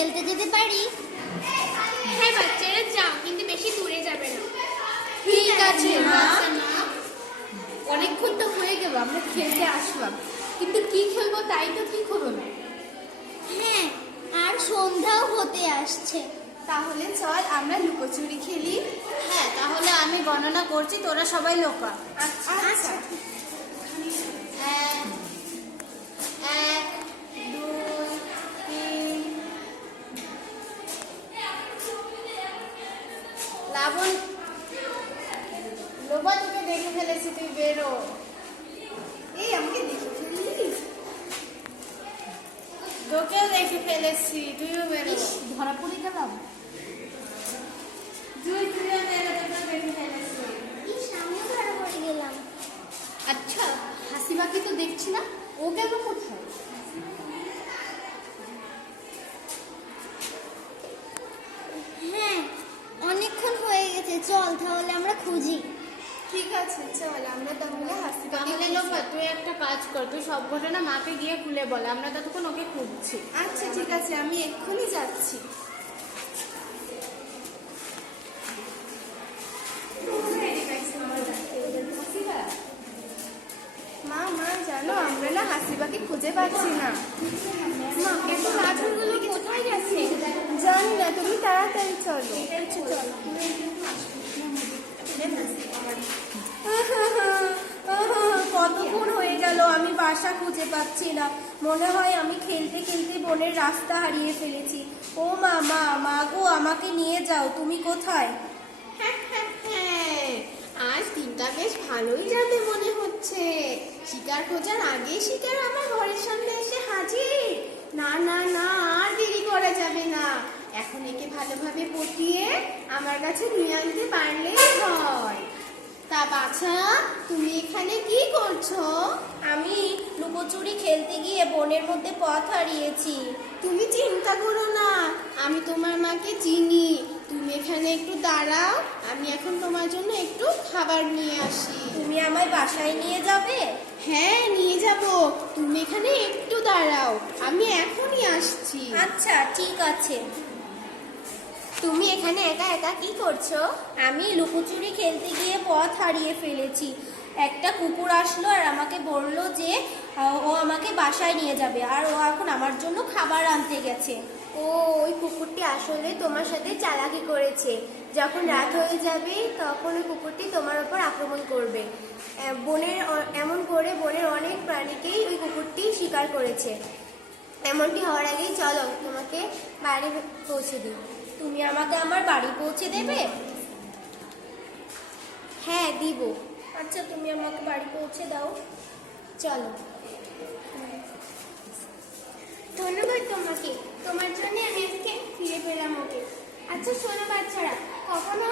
খেলতে যেতে পারি? হ্যাঁ বাচ্চারা যাও, কিন্তু বেশি দূরে যাবে না। ঠিক আছে মা। অনেকক্ষণ তো হয়ে গেল, আমরা খেলতে আসলাম, কিন্তু কি খেলবো তাই তো ঠিক হলো না। হ্যাঁ, আর সন্ধ্যাও হতে আসছে। তাহলে চল আমরা লুকোচুরি খেলি। হ্যাঁ, তাহলে আমি গণনা করছি, তোরা সবাই লোকা। আচ্ছা। 1 2 3 লাবণ, লোবা তোকে দেখে ফেলেছি, তুই বেরো। এই আমাকে দেখে ফেললি? তোকেও দেখে ফেলেছি, তুইও বেরো। ধরা পড়ে গেলাম। তুইও বেরো, তোকেও দেখে ফেলেছি। আমিও ধরা পড়ে গেলাম। আচ্ছা, হাসিবাকে তো দেখছি না, ও গেল কোথায়? হ্যাঁ, অনেকক্ষণ হয়ে গেছে, চল তাহলে আমরা খুঁজি। ঠিক আছে চল, আমরা তাহলে তাহলে লোপা তুই একটা কাজ কর, তুই সব ঘটনা মাকে গিয়ে খুলে বল, আমরা ততক্ষণ ওকে খুঁজছি। আচ্ছা ঠিক আছে, আমি এক্ষুনি যাচ্ছি। মা জানো, আমরা না হাসিবাকে খুঁজে পাচ্ছি না। মা, এত লাঠিগুলো কোথায় গেছে? জানি না, তুমি তাড়াতাড়ি চলো। কতক্ষণ হয়ে গেল আমি বাসা খুঁজে পাচ্ছি না। মনে হয় আমি খেলতে খেলতে বনের রাস্তা হারিয়ে ফেলেছি। ও মা গো, আমাকে নিয়ে যাও, তুমি কোথায়? হ্যাঁ, আজ দিনটা বেশ ভালোই যাবে মনে হচ্ছে। শিকার খোঁজার আগে শিকার আমার ঘরের সামনে এসে হাজির। না না না, আর দেরি করা যাবে না। এখন একে ভালোভাবে পটিয়ে আমার কাছে নিয়ে আনতে পারলেই হয়। তা বাছা, তুমি এখানে কি করছো? আমি লুকোচুরি খেলতে গিয়ে বনের মধ্যে পথ হারিয়েছি। তুমি চিন্তা করো না, আমি তোমার মাকে চিনি। তুমি এখানে একটু দাঁড়াও, আমি এখন তোমার জন্য একটু খাবার নিয়ে আসি। তুমি আমায় বাসায় নিয়ে যাবে? হ্যাঁ, নিয়ে যাব। তুমি এখানে একটু দাঁড়াও, আমি এখনই আসছি। আচ্ছা ঠিক আছে। তুমি এখানে একা একা কি করছো? আমি লুকোচুরি খেলতে গিয়ে পথ হারিয়ে ফেলেছি। একটা কুকুর আসলো আর আমাকে বললো যে ও আমাকে বাসায় নিয়ে যাবে, আর ও এখন আমার জন্য খাবার আনতে গেছে। ও, ওই কুকুরটি আসলে তোমার সাথে চালাকি করেছে। যখন রাত হয়ে যাবে তখন ওই কুকুরটি তোমার উপর আক্রমণ করবে। এমন করে বনের অনেক প্রাণীকেই ওই কুকুরটি শিকার করেছে। এমনটি হওয়ার আগেই চলো তোমাকে বাড়ি পৌঁছে দিই। তুমি আমাকে আমার বাড়ি পৌঁছে দেবে? হ্যাঁ, দিব। আচ্ছা, তুমি আমাকে বাড়ি পৌঁছে দাও। চলো। ধন্যবাদ তোমাকে, তোমার জন্য আমি আজকে ফিরে পেলাম ওকে। আচ্ছা শোনো বাচ্চারা, কখনো